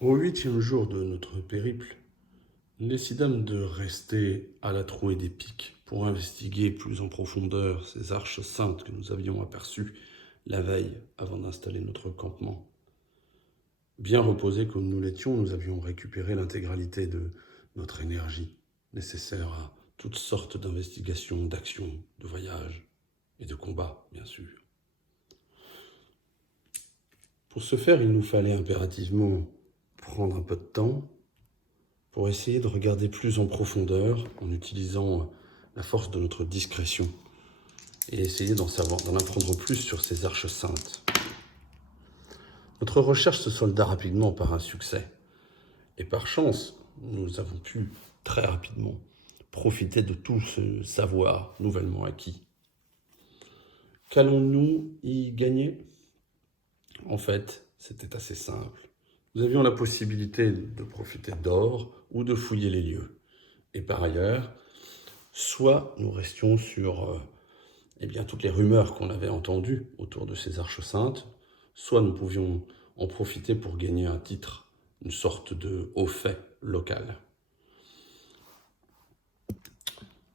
Au 8e jour de notre périple, nous décidâmes de rester à la trouée des pics pour investiguer plus en profondeur ces arches saintes que nous avions aperçues la veille avant d'installer notre campement. Bien reposés comme nous l'étions, nous avions récupéré l'intégralité de notre énergie nécessaire à toutes sortes d'investigations, d'actions, de voyages et de combats, bien sûr. Pour ce faire, il nous fallait impérativement prendre un peu de temps pour essayer de regarder plus en profondeur en utilisant la force de notre discrétion et essayer d'en apprendre plus sur ces arches saintes. Notre recherche se solda rapidement par un succès. Et par chance, nous avons pu très rapidement profiter de tout ce savoir nouvellement acquis. Qu'allons-nous y gagner? En fait, c'était assez simple. Nous avions la possibilité de profiter d'or ou de fouiller les lieux. Et par ailleurs, soit nous restions sur toutes les rumeurs qu'on avait entendues autour de ces arches saintes, soit nous pouvions en profiter pour gagner un titre, une sorte de haut fait local.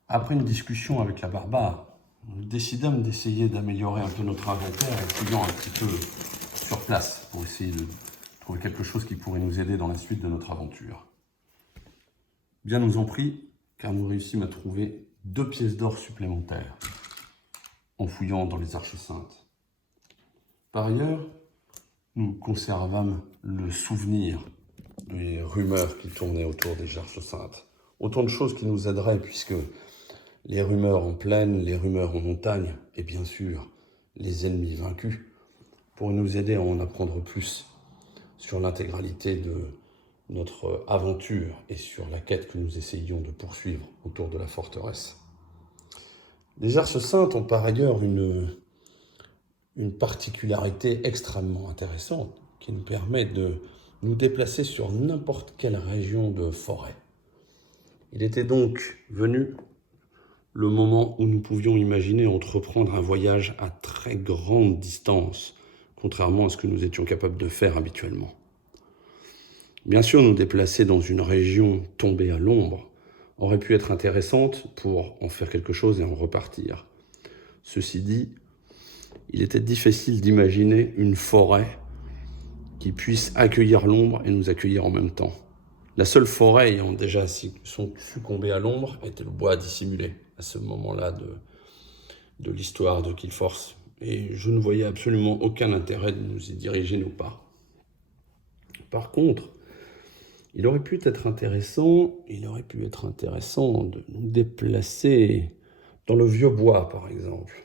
Après une discussion avec la barbare, nous décidâmes d'essayer d'améliorer un peu notre inventaire en fouillant un petit peu sur place pour essayer de trouver quelque chose qui pourrait nous aider dans la suite de notre aventure. Bien nous en prit, car nous réussîmes à trouver 2 pièces d'or supplémentaires en fouillant dans les arches saintes. Par ailleurs, nous conservâmes le souvenir des rumeurs qui tournaient autour des arches saintes. Autant de choses qui nous aideraient, puisque les rumeurs en plaine, les rumeurs en montagne, et bien sûr, les ennemis vaincus, pourraient nous aider à en apprendre plus sur l'intégralité de notre aventure et sur la quête que nous essayions de poursuivre autour de la forteresse. Les arches saintes ont par ailleurs une particularité extrêmement intéressante qui nous permet de nous déplacer sur n'importe quelle région de forêt. Il était donc venu le moment où nous pouvions imaginer entreprendre un voyage à très grande distance, contrairement à ce que nous étions capables de faire habituellement. Bien sûr, nous déplacer dans une région tombée à l'ombre aurait pu être intéressante pour en faire quelque chose et en repartir. Ceci dit, il était difficile d'imaginer une forêt qui puisse accueillir l'ombre et nous accueillir en même temps. La seule forêt ayant déjà succombé à l'ombre était le bois dissimulé à ce moment-là de l'histoire de Killforce. Et je ne voyais absolument aucun intérêt de nous y diriger nos pas. Par contre, il aurait pu être intéressant de nous déplacer dans le vieux bois, par exemple.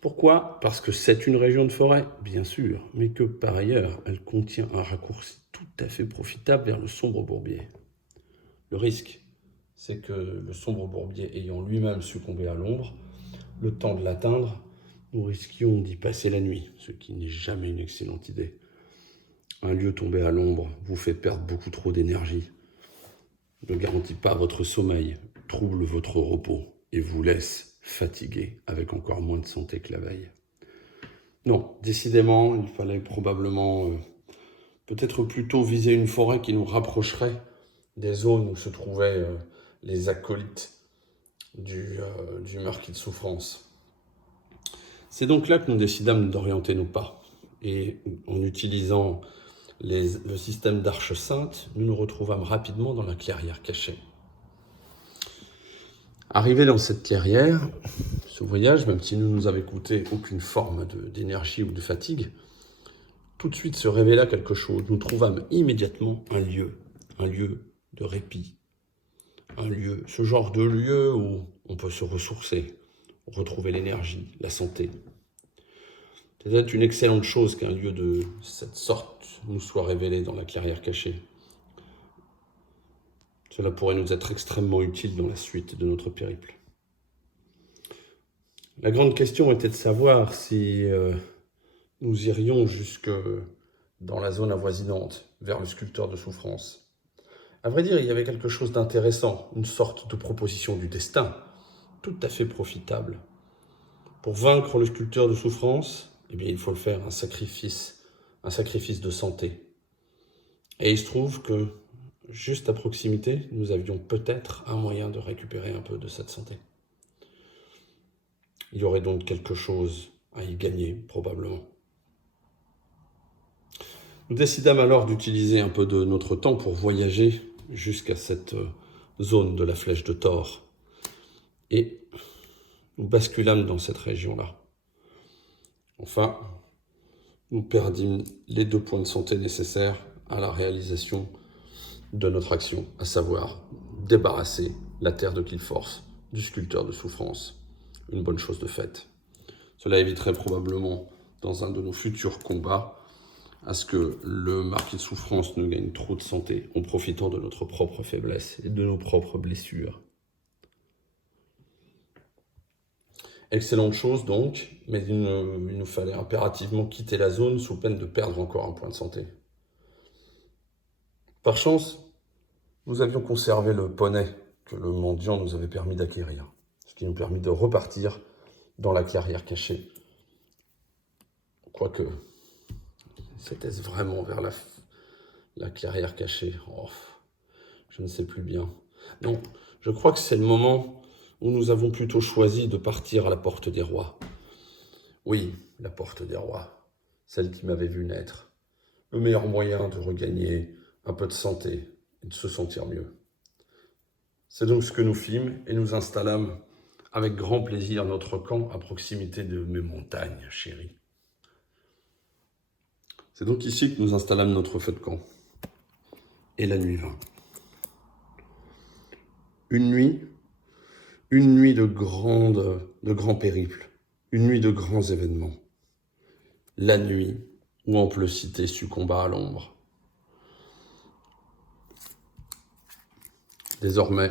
Pourquoi? Parce que c'est une région de forêt, bien sûr, mais que par ailleurs, elle contient un raccourci tout à fait profitable vers le sombre bourbier. Le risque, c'est que le sombre bourbier ayant lui-même succombé à l'ombre, le temps de l'atteindre, nous risquions d'y passer la nuit, ce qui n'est jamais une excellente idée. Un lieu tombé à l'ombre vous fait perdre beaucoup trop d'énergie, ne garantit pas votre sommeil, trouble votre repos et vous laisse fatigué avec encore moins de santé que la veille. Non, décidément, il fallait probablement peut-être plutôt viser une forêt qui nous rapprocherait des zones où se trouvaient les acolytes du marquis de souffrance. C'est donc là que nous décidâmes d'orienter nos pas. Et en utilisant le système d'arches saintes, nous nous retrouvâmes rapidement dans la clairière cachée. Arrivé dans cette clairière, ce voyage, même s'il ne nous avait coûté aucune forme d'énergie ou de fatigue, tout de suite se révéla quelque chose. Nous trouvâmes immédiatement un lieu de répit, ce genre de lieu où on peut se ressourcer, retrouver l'énergie, la santé. C'est peut-être une excellente chose qu'un lieu de cette sorte nous soit révélé dans la clairière cachée. Cela pourrait nous être extrêmement utile dans la suite de notre périple. La grande question était de savoir si nous irions jusque dans la zone avoisinante, vers le sculpteur de souffrance. À vrai dire, il y avait quelque chose d'intéressant, une sorte de proposition du destin, tout à fait profitable. Pour vaincre le sculpteur de souffrance, il faut le faire un sacrifice de santé. Et il se trouve que, juste à proximité, nous avions peut-être un moyen de récupérer un peu de cette santé. Il y aurait donc quelque chose à y gagner, probablement. Nous décidâmes alors d'utiliser un peu de notre temps pour voyager jusqu'à cette zone de la flèche de Thor. Et nous basculâmes dans cette région-là. Enfin, nous perdîmes les 2 points de santé nécessaires à la réalisation de notre action, à savoir débarrasser la terre de Killforce du sculpteur de souffrance. Une bonne chose de faite. Cela éviterait probablement, dans un de nos futurs combats, à ce que le marquis de souffrance ne gagne trop de santé en profitant de notre propre faiblesse et de nos propres blessures. Excellente chose donc, mais il nous fallait impérativement quitter la zone sous peine de perdre encore un point de santé. Par chance, nous avions conservé le poney que le mendiant nous avait permis d'acquérir, ce qui nous permit de repartir dans la clairière cachée. Quoique, c'était-ce vraiment vers la clairière cachée? Oh, je ne sais plus bien. Non, je crois que c'est le moment où nous avons plutôt choisi de partir à la porte des rois. Oui, la porte des rois, celle qui m'avait vu naître. Le meilleur moyen de regagner un peu de santé et de se sentir mieux. C'est donc ce que nous fîmes et nous installâmes avec grand plaisir notre camp à proximité de mes montagnes chéries. C'est donc ici que nous installâmes notre feu de camp. Et la nuit vint. Une nuit de grands périples, une nuit de grands événements. La nuit où ample cité succomba à l'ombre. Désormais,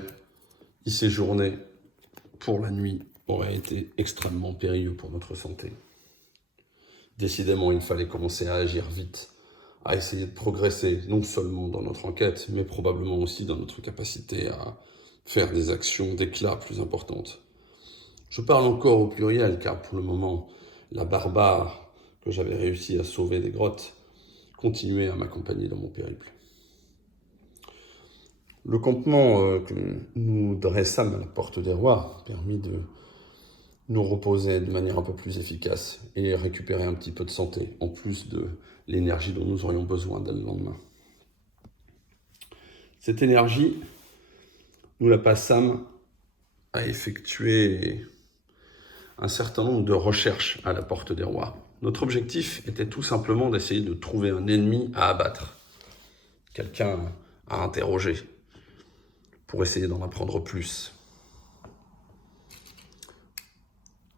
y séjourner pour la nuit aurait été extrêmement périlleux pour notre santé. Décidément, il fallait commencer à agir vite, à essayer de progresser, non seulement dans notre enquête, mais probablement aussi dans notre capacité à faire des actions d'éclat plus importantes. Je parle encore au pluriel, car pour le moment, la barbare que j'avais réussi à sauver des grottes continuait à m'accompagner dans mon périple. Le campement que nous dressâmes à la porte des rois permit de nous reposer de manière un peu plus efficace et récupérer un petit peu de santé, en plus de l'énergie dont nous aurions besoin dès le lendemain. Cette énergie, nous la passâmes à effectuer un certain nombre de recherches à la porte des rois. Notre objectif était tout simplement d'essayer de trouver un ennemi à abattre, quelqu'un à interroger, pour essayer d'en apprendre plus.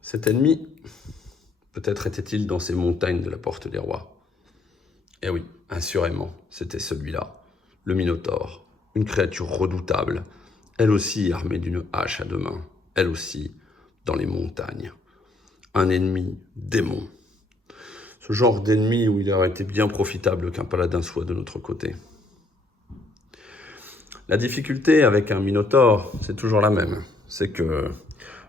Cet ennemi, peut-être était-il dans ces montagnes de la porte des rois. Eh oui, assurément, c'était celui-là, le Minotaure, une créature redoutable, elle aussi armée d'une hache à 2 mains, elle aussi dans les montagnes. Un ennemi démon. Ce genre d'ennemi où il aurait été bien profitable qu'un paladin soit de notre côté. La difficulté avec un Minotaure, c'est toujours la même. C'est que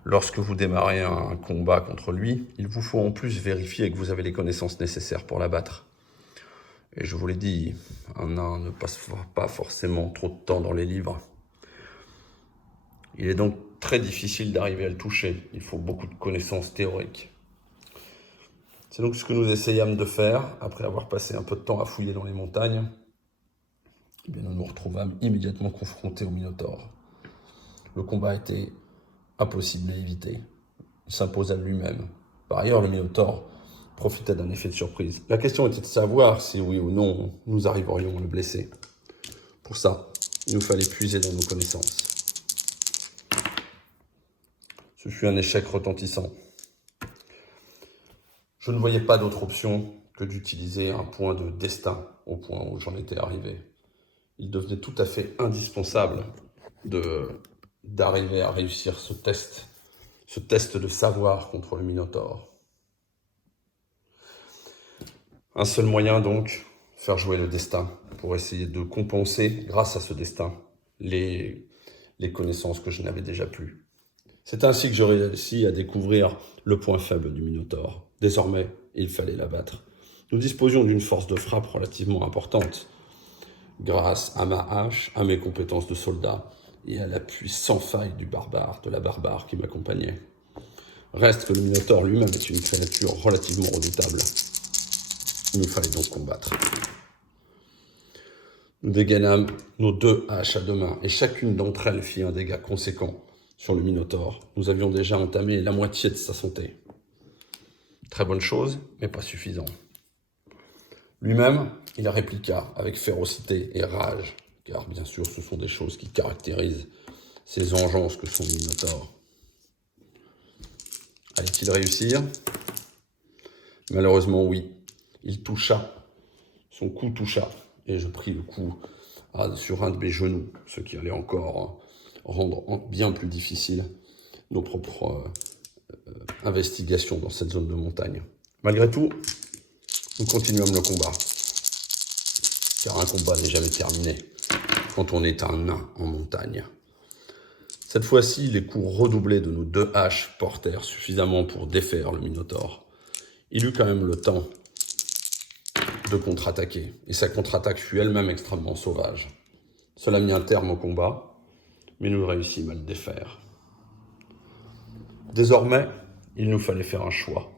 lorsque vous démarrez un combat contre lui, il vous faut en plus vérifier que vous avez les connaissances nécessaires pour l'abattre. Et je vous l'ai dit, un nain ne passe pas forcément trop de temps dans les livres. Il est donc très difficile d'arriver à le toucher. Il faut beaucoup de connaissances théoriques. C'est donc ce que nous essayâmes de faire, après avoir passé un peu de temps à fouiller dans les montagnes. Eh bien, nous nous retrouvâmes immédiatement confrontés au Minotaure. Le combat était impossible à éviter. Il s'imposa de lui-même. Par ailleurs, le Minotaure profitait d'un effet de surprise. La question était de savoir si oui ou non nous arriverions à le blesser. Pour ça, il nous fallait puiser dans nos connaissances. Ce fut un échec retentissant. Je ne voyais pas d'autre option que d'utiliser un point de destin au point où j'en étais arrivé. Il devenait tout à fait indispensable d'arriver à réussir ce test de savoir contre le Minotaure. Un seul moyen donc, faire jouer le destin pour essayer de compenser, grâce à ce destin, les connaissances que je n'avais déjà plus. C'est ainsi que j'ai réussi à découvrir le point faible du Minotaure. Désormais, il fallait l'abattre. Nous disposions d'une force de frappe relativement importante, grâce à ma hache, à mes compétences de soldat et à l'appui sans faille de la barbare qui m'accompagnait. Reste que le Minotaure lui-même est une créature relativement redoutable. Il nous fallait donc combattre. Nous dégainâmes nos 2 haches à 2 mains, et chacune d'entre elles fit un dégât conséquent sur le Minotaure. Nous avions déjà entamé la moitié de sa santé. Très bonne chose, mais pas suffisant. Lui-même, il répliqua avec férocité et rage, car bien sûr ce sont des choses qui caractérisent ces engeances que sont les Minotaures. Allait-il réussir? Malheureusement oui, il toucha, son cou toucha, et je pris le coup sur un de mes genoux, ce qui allait encore rendre bien plus difficile nos propres investigations dans cette zone de montagne. Malgré tout, nous continuâmes le combat, car un combat n'est jamais terminé quand on est un nain en montagne. Cette fois-ci, les coups redoublés de nos 2 haches portèrent suffisamment pour défaire le Minotaure. Il eut quand même le temps de contre-attaquer, et sa contre-attaque fut elle-même extrêmement sauvage. Cela mit un terme au combat, mais nous réussîmes à le défaire. Désormais, il nous fallait faire un choix.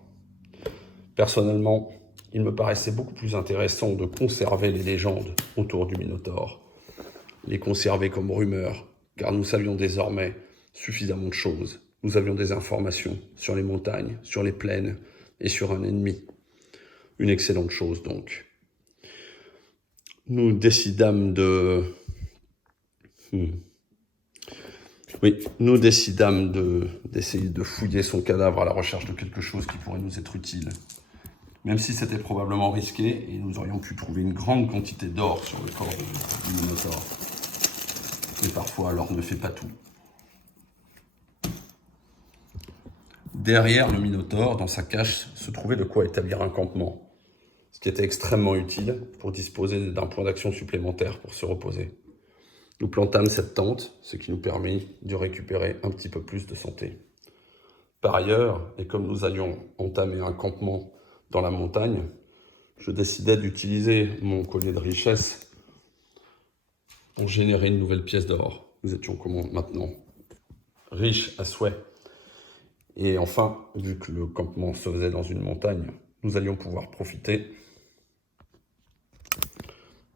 Personnellement, il me paraissait beaucoup plus intéressant de conserver les légendes autour du Minotaure, les conserver comme rumeurs, car nous savions désormais suffisamment de choses. Nous avions des informations sur les montagnes, sur les plaines et sur un ennemi. Une excellente chose donc. Nous décidâmes d'essayer de fouiller son cadavre à la recherche de quelque chose qui pourrait nous être utile. Même si c'était probablement risqué, et nous aurions pu trouver une grande quantité d'or sur le corps du Minotaure. Mais parfois, l'or ne fait pas tout. Derrière le Minotaure, dans sa cache, se trouvait de quoi établir un campement, ce qui était extrêmement utile pour disposer d'un point d'action supplémentaire pour se reposer. Nous plantâmes cette tente, ce qui nous permit de récupérer un petit peu plus de santé. Par ailleurs, et comme nous allions entamer un campement dans la montagne, je décidai d'utiliser mon collier de richesse pour générer une nouvelle pièce d'or. Nous étions maintenant riches à souhait. Et enfin, vu que le campement se faisait dans une montagne, nous allions pouvoir profiter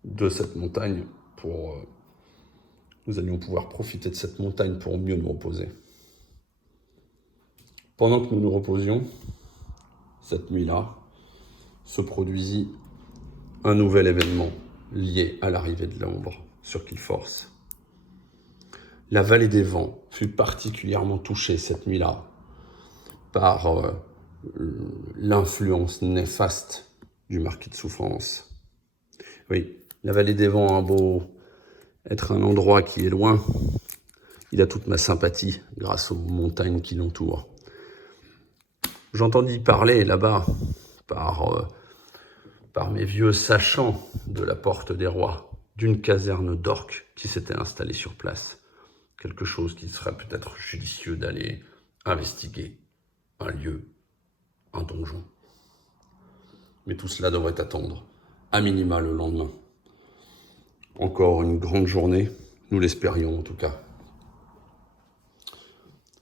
de cette montagne pour mieux nous reposer. Pendant que nous nous reposions, cette nuit-là, se produisit un nouvel événement lié à l'arrivée de l'ombre sur Killforce. La vallée des vents fut particulièrement touchée cette nuit-là par l'influence néfaste du marquis de Souffrance. Oui, la vallée des vents a beau être un endroit qui est loin, il a toute ma sympathie grâce aux montagnes qui l'entourent. J'entendis parler là-bas par mes vieux sachants de la Porte des Rois, d'une caserne d'orques qui s'était installée sur place. Quelque chose qu'il serait peut-être judicieux d'aller investiguer. Un lieu, un donjon. Mais tout cela devrait attendre, à minima le lendemain. Encore une grande journée, nous l'espérions en tout cas.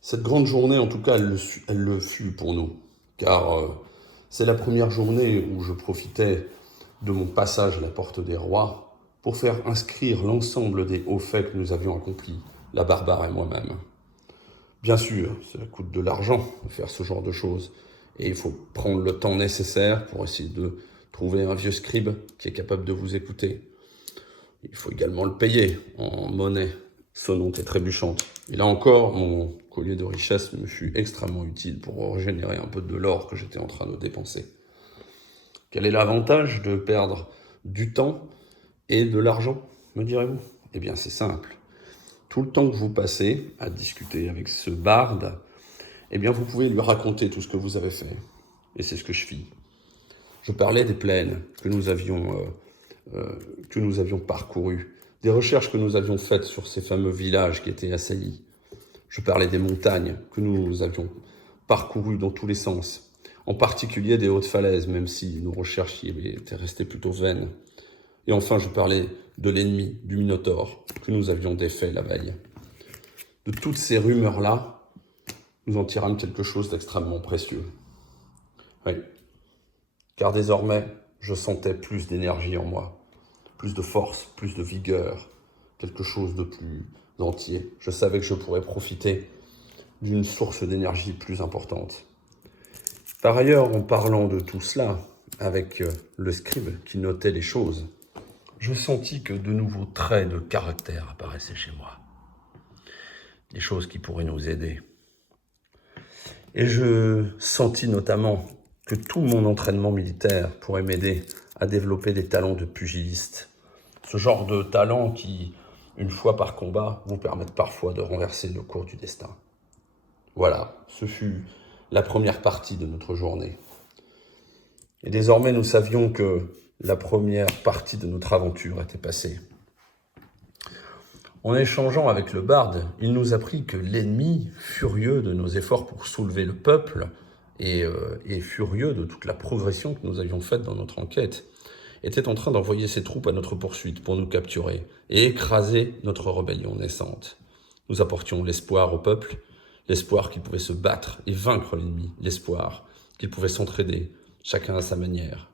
Cette grande journée, en tout cas, elle le fut pour nous, car c'est la première journée où je profitais de mon passage à la Porte des Rois pour faire inscrire l'ensemble des hauts faits que nous avions accomplis, la barbare et moi-même. Bien sûr, ça coûte de l'argent de faire ce genre de choses, et il faut prendre le temps nécessaire pour essayer de trouver un vieux scribe qui est capable de vous écouter. Il faut également le payer en monnaie sonnante et trébuchante. Et là encore, mon collier de richesse me fut extrêmement utile pour régénérer un peu de l'or que j'étais en train de dépenser. Quel est l'avantage de perdre du temps et de l'argent, me direz-vous? Eh bien, c'est simple. Tout le temps que vous passez à discuter avec ce barde, eh bien, vous pouvez lui raconter tout ce que vous avez fait. Et c'est ce que je fis. Je parlais des plaines que nous avions parcourues, des recherches que nous avions faites sur ces fameux villages qui étaient assaillis. Je parlais des montagnes que nous avions parcourues dans tous les sens, en particulier des hautes falaises, même si nos recherches y étaient restées plutôt vaines. Et enfin, je parlais de l'ennemi, du Minotaure, que nous avions défait la veille. De toutes ces rumeurs-là, nous en tirâmes quelque chose d'extrêmement précieux. Oui, car désormais, je sentais plus d'énergie en moi, plus de force, plus de vigueur, quelque chose de plus entier. Je savais que je pourrais profiter d'une source d'énergie plus importante. Par ailleurs, en parlant de tout cela, avec le scribe qui notait les choses, je sentis que de nouveaux traits de caractère apparaissaient chez moi. Des choses qui pourraient nous aider. Et je sentis notamment que tout mon entraînement militaire pourrait m'aider à développer des talents de pugiliste. Ce genre de talents qui, une fois par combat, vous permettent parfois de renverser le cours du destin. Voilà, ce fut la première partie de notre journée. Et désormais, nous savions que la première partie de notre aventure était passée. En échangeant avec le barde, il nous apprit que l'ennemi, furieux de nos efforts pour soulever le peuple et furieux de toute la progression que nous avions faite dans notre enquête, était en train d'envoyer ses troupes à notre poursuite pour nous capturer et écraser notre rébellion naissante. Nous apportions l'espoir au peuple, l'espoir qu'il pouvait se battre et vaincre l'ennemi, l'espoir qu'il pouvait s'entraider, chacun à sa manière.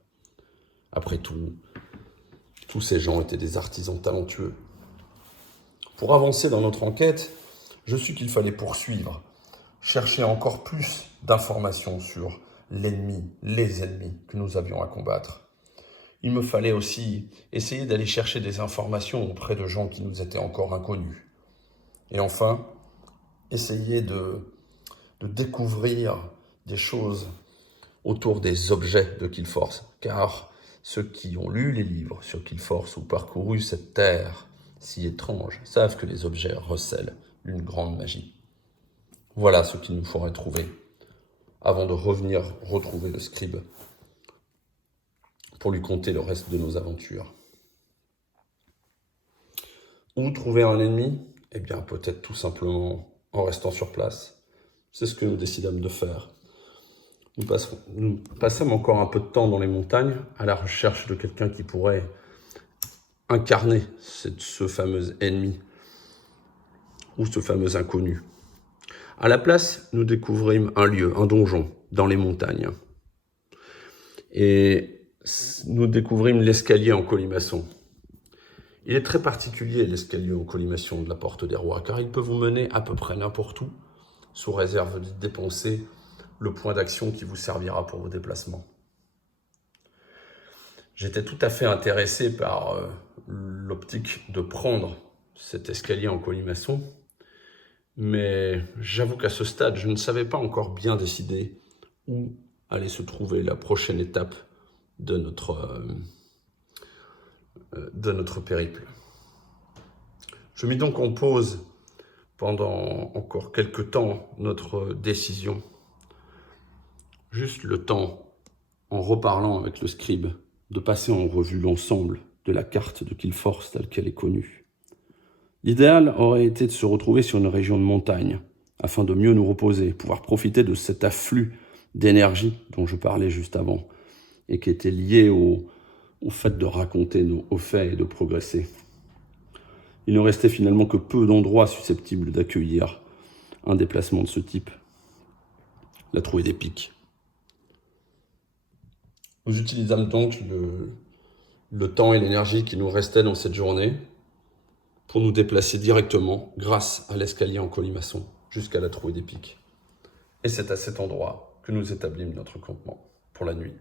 Après tout, tous ces gens étaient des artisans talentueux. Pour avancer dans notre enquête, je sus qu'il fallait poursuivre, chercher encore plus d'informations sur l'ennemi, les ennemis que nous avions à combattre. Il me fallait aussi essayer d'aller chercher des informations auprès de gens qui nous étaient encore inconnus. Et enfin, essayer de découvrir des choses autour des objets de Killforce, car ceux qui ont lu les livres sur Killforce ou parcouru cette terre si étrange savent que les objets recèlent une grande magie. Voilà ce qu'il nous faudrait trouver avant de revenir retrouver le scribe pour lui conter le reste de nos aventures. Où trouver un ennemi? Eh bien, peut-être tout simplement en restant sur place. C'est ce que nous décidâmes de faire. Nous passâmes encore un peu de temps dans les montagnes à la recherche de quelqu'un qui pourrait incarner ce fameux ennemi ou ce fameux inconnu. À la place, nous découvrîmes un lieu, un donjon, dans les montagnes. Et nous découvrîmes l'escalier en colimaçon. Il est très particulier, l'escalier en colimaçon de la Porte des Rois, car il peut vous mener à peu près n'importe où, sous réserve de dépenser le point d'action qui vous servira pour vos déplacements. J'étais tout à fait intéressé par l'optique de prendre cet escalier en colimaçon, mais j'avoue qu'à ce stade, je ne savais pas encore bien décider où allait se trouver la prochaine étape de notre périple. Je mis donc en pause pendant encore quelques temps notre décision. Juste le temps, en reparlant avec le scribe, de passer en revue l'ensemble de la carte de Killforce telle qu'elle est connue. L'idéal aurait été de se retrouver sur une région de montagne, afin de mieux nous reposer, pouvoir profiter de cet afflux d'énergie dont je parlais juste avant, et qui était lié au fait de raconter nos hauts faits et de progresser. Il ne restait finalement que peu d'endroits susceptibles d'accueillir un déplacement de ce type. La trouée des pics. Nous utilisâmes donc le temps et l'énergie qui nous restaient dans cette journée pour nous déplacer directement, grâce à l'escalier en colimaçon, jusqu'à la trouée des pics. Et c'est à cet endroit que nous établîmes notre campement pour la nuit.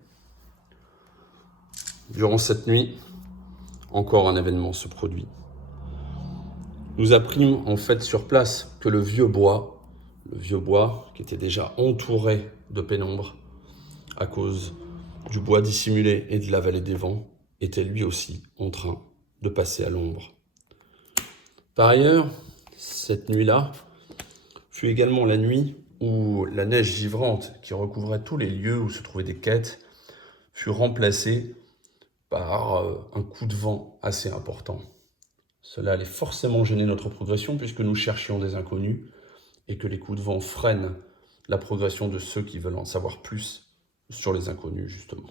Durant cette nuit, encore un événement se produit. Nous apprîmes en fait sur place que le vieux bois qui était déjà entouré de pénombre à cause du bois dissimulé et de la vallée des vents, était lui aussi en train de passer à l'ombre. Par ailleurs, cette nuit-là fut également la nuit où la neige givrante qui recouvrait tous les lieux où se trouvaient des quêtes fut remplacée par un coup de vent assez important. Cela allait forcément gêner notre progression puisque nous cherchions des inconnus et que les coups de vent freinent la progression de ceux qui veulent en savoir plus sur les inconnus, justement.